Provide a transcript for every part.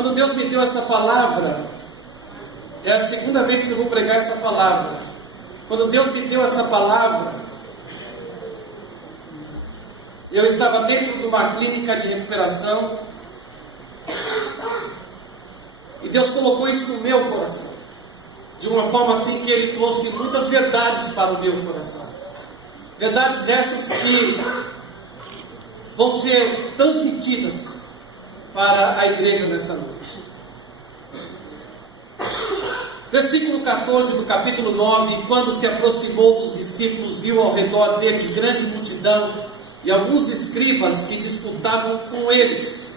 Quando Deus me deu essa palavra, é a segunda vez que eu vou pregar essa palavra. Quando Deus me deu essa palavra, eu estava dentro de uma clínica de recuperação, e Deus colocou isso no meu coração, de uma forma assim que Ele trouxe muitas verdades para o meu coração. Verdades essas que vão ser transmitidas para a igreja nessa noite. Versículo 14 do capítulo 9: E quando se aproximou dos discípulos, viu ao redor deles grande multidão e alguns escribas que disputavam com eles.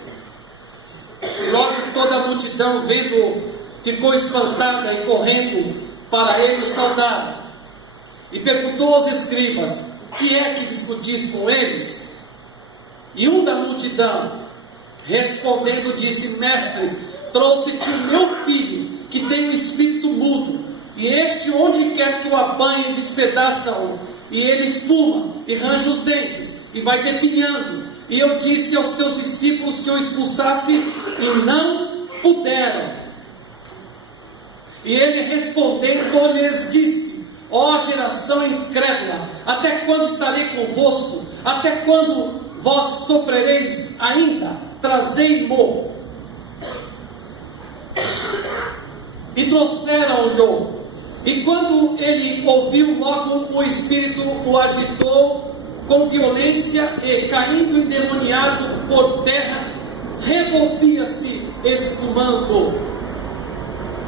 Logo toda a multidão, vendo, ficou espantada e correndo para ele o saudaram. E perguntou aos escribas: O que é que discutis com eles? E um da multidão, respondendo, disse: Mestre, trouxe-te o meu filho, que tem um espírito mudo, e este, onde quer que o apanhe, despedaça-o, e ele espuma, e range os dentes, e vai definhando. E eu disse aos teus discípulos que eu expulsasse, e não puderam. E ele respondendo lhes disse: Ó geração incrédula, até quando estarei convosco? Até quando vós sofrereis ainda? Trazei-mo. E trouxeram-no. E quando ele ouviu, logo o espírito o agitou com violência, e caindo endemoniado por terra, revolvia-se espumando.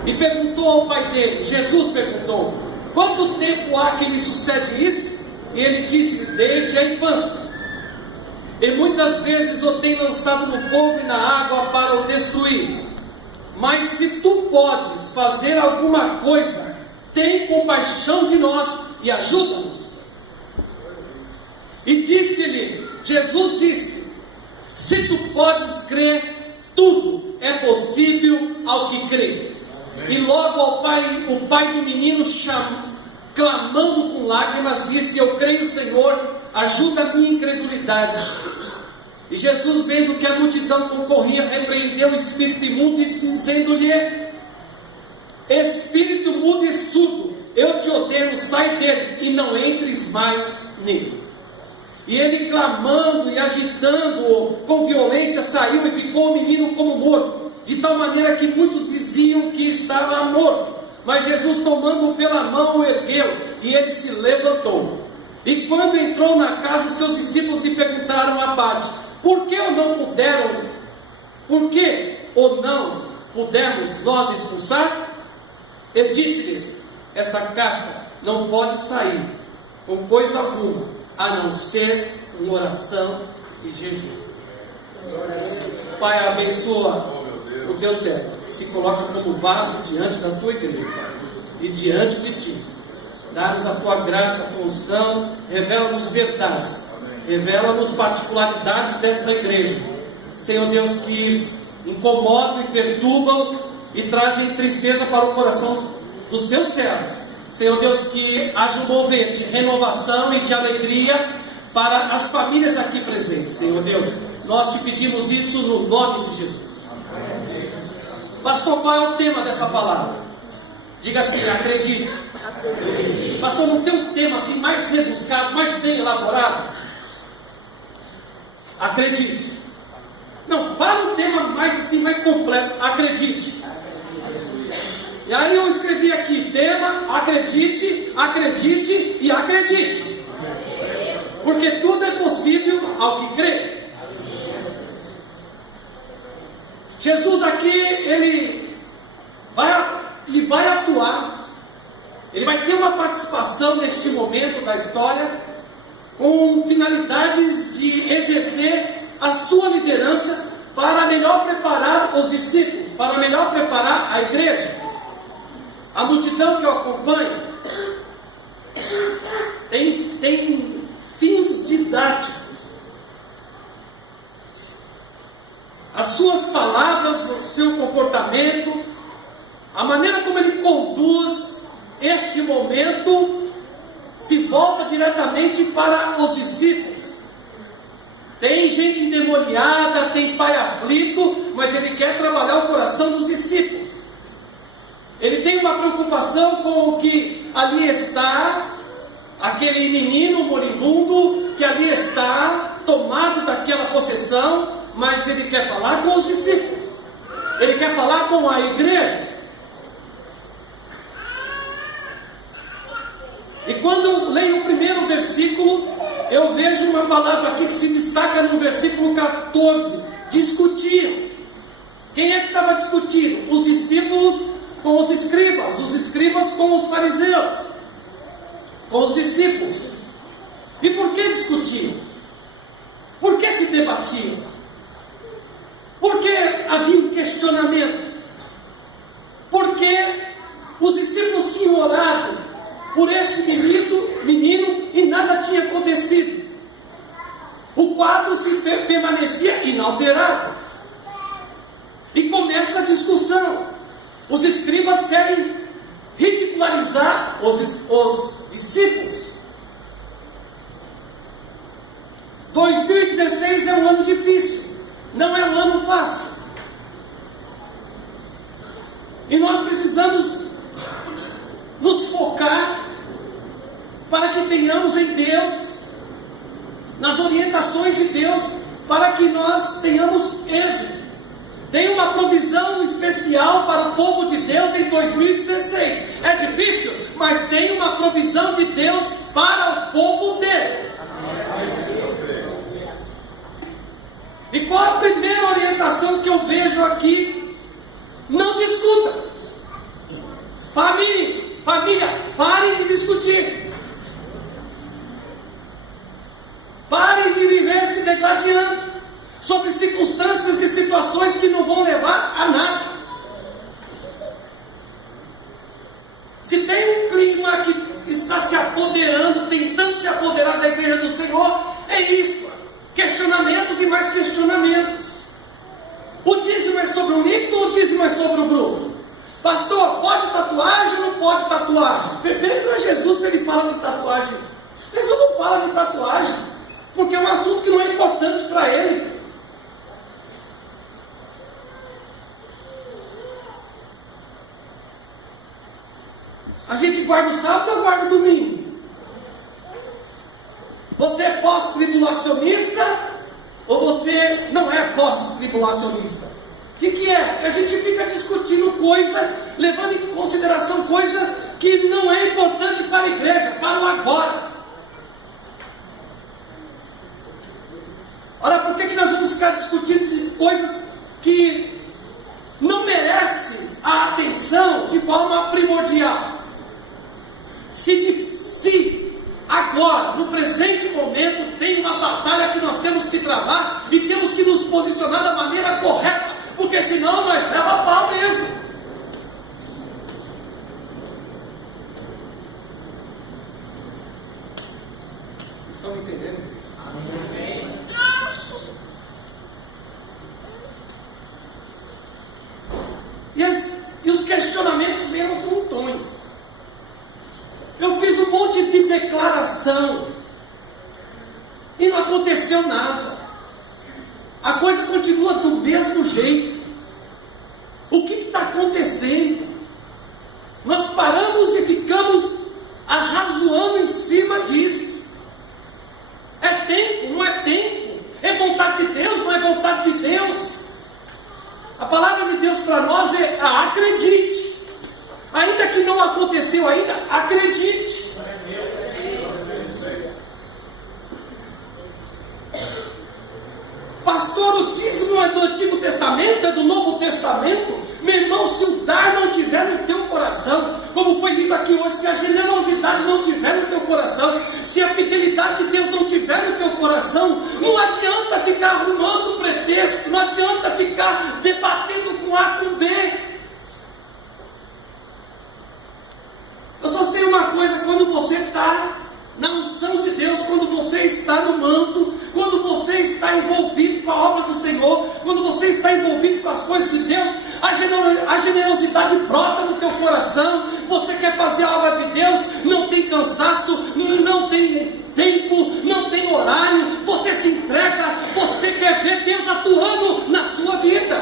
E perguntou ao pai dele, Jesus perguntou: Quanto tempo há que lhe sucede isto? E ele disse: Desde a infância. E muitas vezes o tem lançado no fogo e na água para o destruir. Mas se tu podes fazer alguma coisa, tem compaixão de nós e ajuda-nos. E disse-lhe, Jesus disse: Se tu podes crer, tudo é possível ao que crê. E logo o pai do menino, clamando com lágrimas, disse: Eu creio, Senhor, ajuda a minha incredulidade. E Jesus, vendo que a multidão concorria, repreendeu o espírito imundo e dizendo-lhe: Espírito mudo e surdo, eu te ordeno, sai dele e não entres mais nele. E ele, clamando e agitando-o com violência, saiu e ficou o menino como morto, de tal maneira que muitos diziam que estava morto. Mas Jesus, tomando-o pela mão, o ergueu, e ele se levantou. E quando entrou na casa, os seus discípulos lhe perguntaram à parte: Por que ou não pudemos nós expulsar? Ele disse-lhes: Esta casta não pode sair com coisa alguma, a não ser com oração e jejum. Pai, abençoa o teu servo, se coloca como vaso diante da tua igreja e diante de ti. Dá-nos a tua graça, a tua unção, revela-nos verdades, revela-nos particularidades desta igreja, Senhor Deus, que incomodam e perturbam e trazem tristeza para o coração dos teus servos. Senhor Deus, que haja um mover de renovação e de alegria para as famílias aqui presentes. Senhor Deus, nós te pedimos isso no nome de Jesus. Pastor, qual é o tema dessa palavra? Diga assim: acredite. Pastor, não tem um tema assim mais rebuscado, mais bem elaborado? Acredite. Não, para um tema mais assim, mais completo: acredite. E aí eu escrevi aqui: tema, acredite, acredite e acredite. Porque tudo é possível ao que crê. Jesus aqui, ele vai atuar, ele vai ter uma participação neste momento da história, com finalidades de exercer a sua liderança para melhor preparar os discípulos, para melhor preparar a igreja. A multidão que o acompanha tem fins didáticos. As suas palavras, o seu comportamento, a maneira como ele conduz este momento, se volta diretamente para os discípulos. Tem tem gente endemoniada, tem pai aflito, mas ele quer trabalhar o coração dos discípulos. Ele tem uma preocupação com o que ali está, aquele menino moribundo que ali está, tomado daquela possessão, mas ele quer falar com os discípulos, ele quer falar com a igreja. E quando eu leio o primeiro versículo, eu vejo uma palavra aqui que se destaca no versículo 14: discutiam. Quem é que estava discutindo? Os discípulos com os escribas com os fariseus, com os discípulos. E por que discutiam? Por que se debatiam? Porque havia um questionamento. Porque os discípulos tinham orado por este menino e nada tinha acontecido. O quadro permanecia inalterado. E começa a discussão. Os escribas querem ridicularizar os discípulos. 2016 é um ano difícil, não é um ano fácil. E nós precisamos nos focar para que tenhamos em Deus, nas orientações de Deus, para que nós tenhamos êxito. Tem uma provisão especial para o povo de Deus em 2016. É difícil, mas tem uma provisão de Deus para o povo dele. E qual a primeira orientação que eu vejo aqui? Não discuta. Família, parem de discutir. Parem de viver se degladiando sobre circunstâncias e situações que não vão levar a nada. Se tem um clima que está se apoderando, tentando se apoderar da igreja do Senhor, é isso: questionamentos e mais questionamentos. O dízimo é sobre o líquido ou o dízimo é sobre o grupo? Pastor, pode tatuagem ou não pode tatuagem? Pergunta para Jesus se ele fala de tatuagem. Jesus não fala de tatuagem, porque é um assunto que não é importante para ele. A gente guarda o sábado ou guarda o domingo? Você é pós-tribulacionista ou você não é pós-tribulacionista? O que é? A gente fica discutindo coisa, levando em consideração coisa que não é importante para a igreja, para o agora. Ora, por que nós vamos ficar discutindo coisas que não merecem a atenção de forma primordial? Se agora, no presente momento, tem uma batalha que nós temos que travar e temos que nos posicionar da maneira correta, porque senão nós leva a pau mesmo. Estão me entendendo? Amém. E os questionamentos vêm aos montões. Eu fiz um monte de declaração e não aconteceu nada. A coisa continua do mesmo jeito. O que está acontecendo? Nós paramos e ficamos arrazoando em cima disso. É tempo? Não é tempo? É vontade de Deus? Não é vontade de Deus? A palavra de Deus para nós é: acredite. Ainda que não aconteceu ainda, acredite. Pastor, o dízimo é do Antigo Testamento, é do Novo Testamento? Meu irmão, se o dar não tiver no teu coração, como foi dito aqui hoje, se a generosidade não tiver no teu coração, se a fidelidade de Deus não tiver no teu coração, não adianta ficar arrumando pretexto, não adianta ficar debatendo com A com B. Eu só sei uma coisa: quando você está na unção de Deus, quando você está no manto, quando você está envolvido com a obra do Senhor, quando você está envolvido com as coisas de Deus, a generosidade brota no teu coração. Você quer fazer a obra de Deus, não tem cansaço, não tem tempo, não tem temporário, você se entrega, você quer ver Deus atuando na sua vida.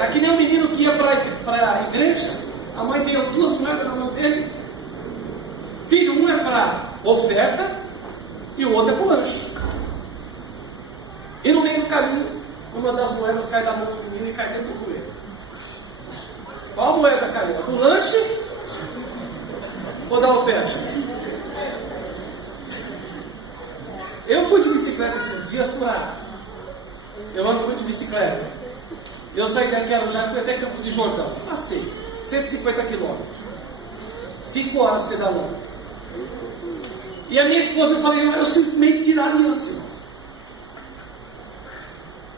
É que nem um menino que ia para a igreja, a mãe deu 2 moedas na mão dele. Filho, um é para oferta e o outro é para o lanche. E no meio do caminho, uma das moedas cai da mão do menino e cai dentro do bueiro. Qual moeda caiu? Do lanche ou da oferta? Eu fui de bicicleta esses dias para... Eu ando muito de bicicleta. Eu saí daqui, já fui até Campos de Jordão. Passei 150 quilômetros. 5 horas pedalando. E a minha esposa, eu falei, eu simplesmente tirar a aliança.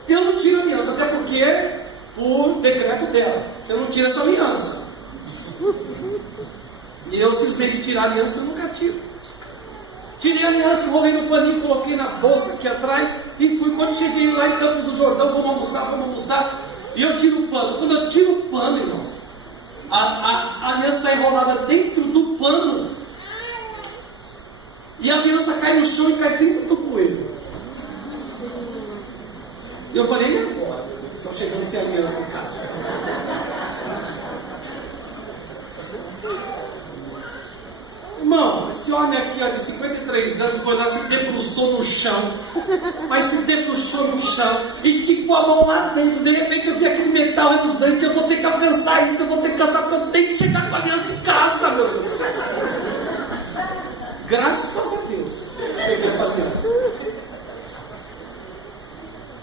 Eu não tiro a aliança, até porque, por decreto dela, você não tira essa aliança. E eu simplesmente tirar a aliança, eu nunca tiro. Tirei a aliança, enrolei no paninho, coloquei na bolsa aqui atrás e fui. Quando cheguei lá em Campos do Jordão, vamos almoçar. E eu tiro o pano. Quando eu tiro o pano, irmão, a aliança está enrolada dentro do pano. E a aliança cai no chão e cai dentro do coelho. E eu falei, e agora? Estou chegando sem aliança em casa. Irmão, esse homem aqui, ó, de 53 anos, foi lá, se debruçou no chão. Mas se debruçou no chão, esticou a mão lá dentro. De repente eu vi aquele metal reluzente. Eu vou ter que alcançar isso, eu vou ter que alcançar, porque eu tenho que chegar com a aliança em casa, meu Deus. Graças a Deus, eu peguei essa aliança.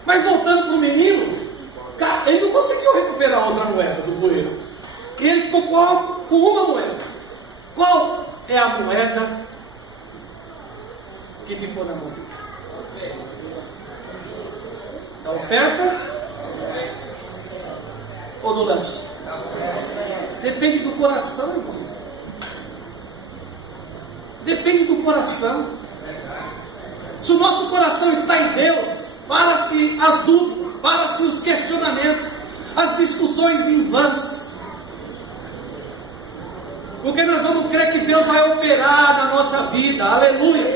Mas voltando para o menino, ele não conseguiu recuperar a outra moeda do bueiro. E ele ficou com uma moeda. Qual é a moeda que ficou na mão dele? Da oferta ou do lanche? Depende do coração, irmão. Depende do coração. Se o nosso coração está em Deus, para-se as dúvidas, para-se os questionamentos, as discussões em vãs. Porque nós vamos crer que Deus vai operar na nossa vida. Aleluia.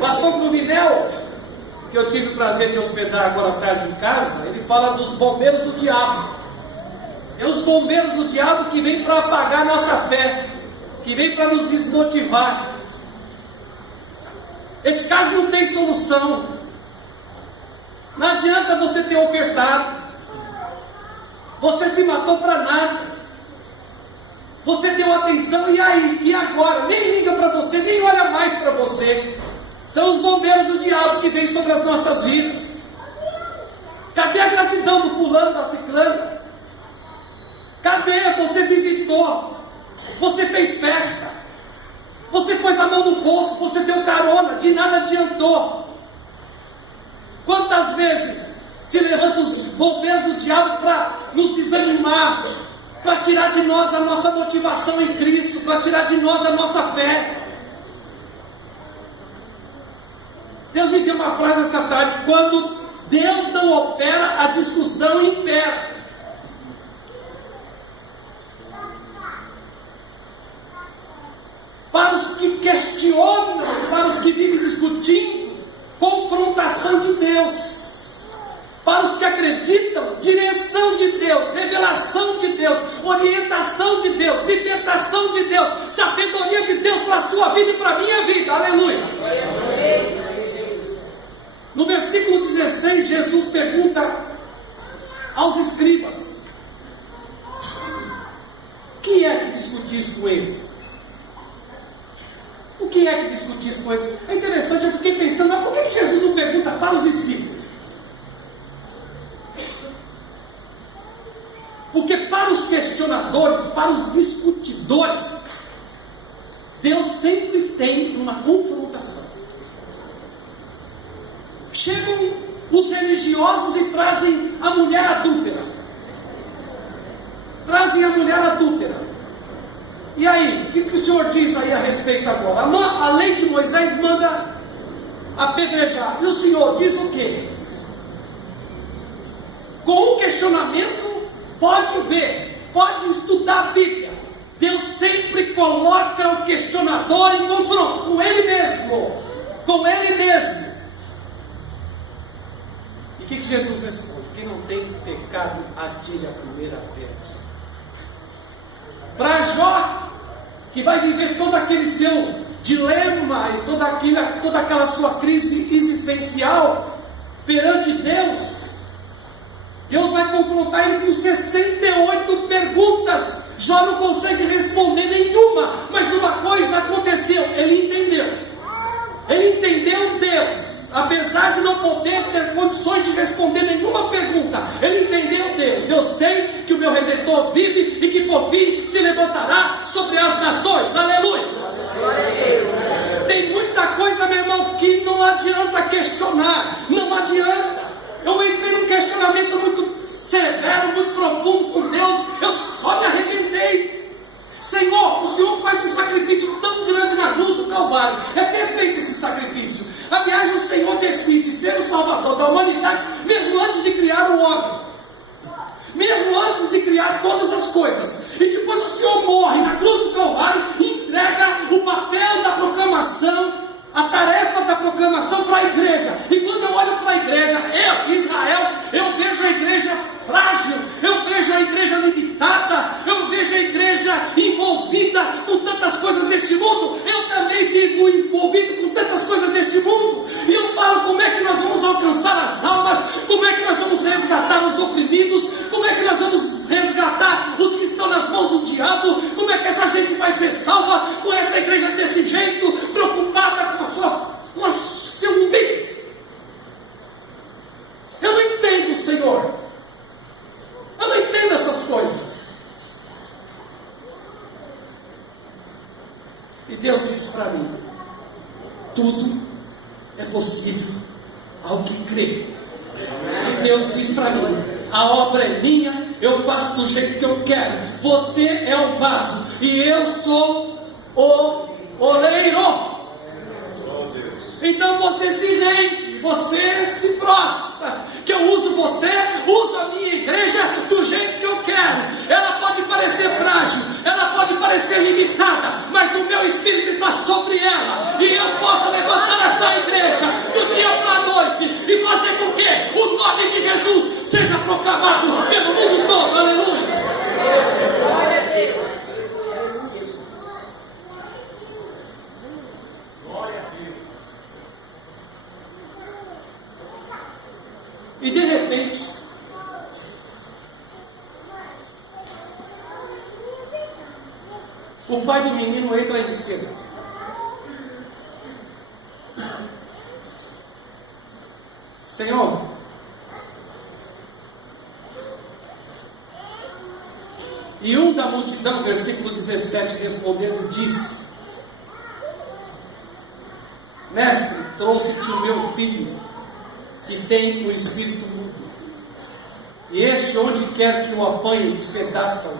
Pastor Cruvinel, que eu tive o prazer de hospedar agora à tarde em casa, ele fala dos bombeiros do diabo. É os bombeiros do diabo que vêm para apagar a nossa fé, que vêm para nos desmotivar. Esse caso não tem solução. Não adianta você ter ofertado. Você se matou para nada. Você deu atenção e aí? E agora? Nem liga para você, nem olha mais para você. São os bombeiros do diabo que vêm sobre as nossas vidas. Cadê a gratidão do fulano, da ciclana? Cadê? Você visitou. Você fez festa. Você pôs a mão no bolso. Você deu carona. De nada adiantou. Quantas vezes se levantam os bombeiros do diabo para nos desanimar, para tirar de nós a nossa motivação em Cristo, para tirar de nós a nossa fé. Deus me deu uma frase essa tarde: quando Deus não opera, a discussão impera. Para os que questionam, para os que vivem discutindo, confrontação de Deus. Para os que acreditam, direção de Deus, revelação de Deus, orientação de Deus, libertação de Deus, sabedoria de Deus para a sua vida e para a minha vida. Aleluia. No versículo 16, Jesus pergunta aos escribas: o que é que discutisse com eles? O que é que discutisse com eles? É interessante, eu fiquei pensando, mas por que Jesus não pergunta para os discípulos? Porque para os questionadores, para os discutidores, Deus sempre tem uma confrontação. Chegam os religiosos e trazem a mulher adúltera. Trazem a mulher adúltera. E aí, o que o Senhor diz aí a respeito agora? A lei de Moisés manda apedrejar. E o Senhor diz o quê? Com um questionamento, pode ver, pode estudar a Bíblia. Deus sempre coloca o questionador em confronto com Ele mesmo. Com Ele mesmo. E o que Jesus responde? Quem não tem pecado, atire a primeira pedra. Para Jó, que vai viver todo aquele seu dilema e toda aquela sua crise existencial perante Deus, Deus vai confrontar ele com 68 perguntas. Jó não consegue responder nenhuma, mas uma coisa aconteceu: ele entendeu. Ele entendeu Deus. Apesar de não poder ter condições de responder nenhuma pergunta, ele entendeu Deus. Eu sei que o meu Redentor vive e que por fim se levantará sobre as nações. Aleluia! Tem muita coisa, meu irmão, que não adianta questionar. Não adianta. Eu entrei num questionamento muito severo, muito profundo com Deus. Eu só me arrependei. Senhor, o Senhor faz um sacrifício tão grande na cruz do Calvário. É perfeito esse sacrifício. Aliás, o Senhor decide ser o Salvador da humanidade mesmo antes de criar o homem, mesmo antes de criar todas as coisas. E depois o Senhor morre na cruz do Calvário e entrega o papel da proclamação, a tarefa da proclamação para a igreja. E quando eu olho para a igreja, eu, Israel, eu vejo a igreja frágil, eu vejo a igreja limitada, eu vejo a igreja envolvida com tantas coisas deste mundo. Eu também fico envolvido com tantas coisas deste mundo. E eu falo: como é que nós vamos alcançar as almas? Como é que nós vamos resgatar os oprimidos? Como é que nós vamos resgatar os que estão nas mãos do diabo? Como é que essa gente vai ser salva com essa igreja desse jeito, preocupada com o seu umbigo? Eu não entendo, Senhor. Eu não entendo essas coisas. E Deus diz para mim: tudo é possível ao que crê. E Deus diz para mim: a obra é minha, eu faço do jeito que eu quero. Você é o vaso e eu sou o oleiro. Então você se rende, você se prostra, que eu uso você, uso a minha igreja do jeito que eu quero. Ela pode parecer frágil, ela pode parecer limitada, mas o meu Espírito está sobre ela, e eu posso levantar essa igreja do dia para a noite e fazer com que o nome de Jesus seja proclamado pelo mundo todo. Aleluia! E de repente, o pai do menino entra em cena. Senhor, e um da multidão, versículo 17, respondendo, disse: Mestre, trouxe-te o meu filho, que tem o espírito mudo, e este, onde quer que o apanhe, despedaçam,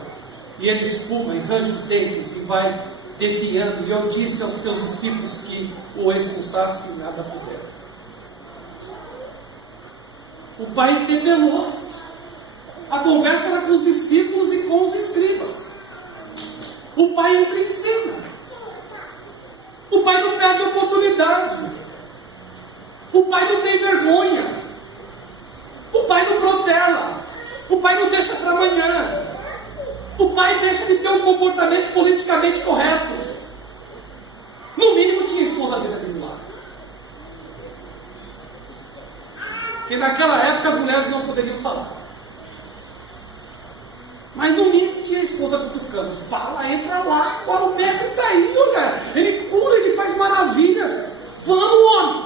e ele espuma, e range os dentes, e vai defiando. E eu disse aos teus discípulos que o expulsasse, e nada puderam. O pai interpelou. A conversa era com os discípulos e com os escribas. O pai entra em cena. O pai não perde a oportunidade. O pai não tem vergonha. O pai não protela. O pai não deixa para amanhã. O pai deixa de ter um comportamento politicamente correto. No mínimo tinha a esposa dele ali do lado. Porque naquela época as mulheres não poderiam falar. Mas no mínimo tinha a esposa cutucando. Fala, entra lá. Agora o mestre está aí, olha. Ele cura, ele faz maravilhas. Vamos, homem.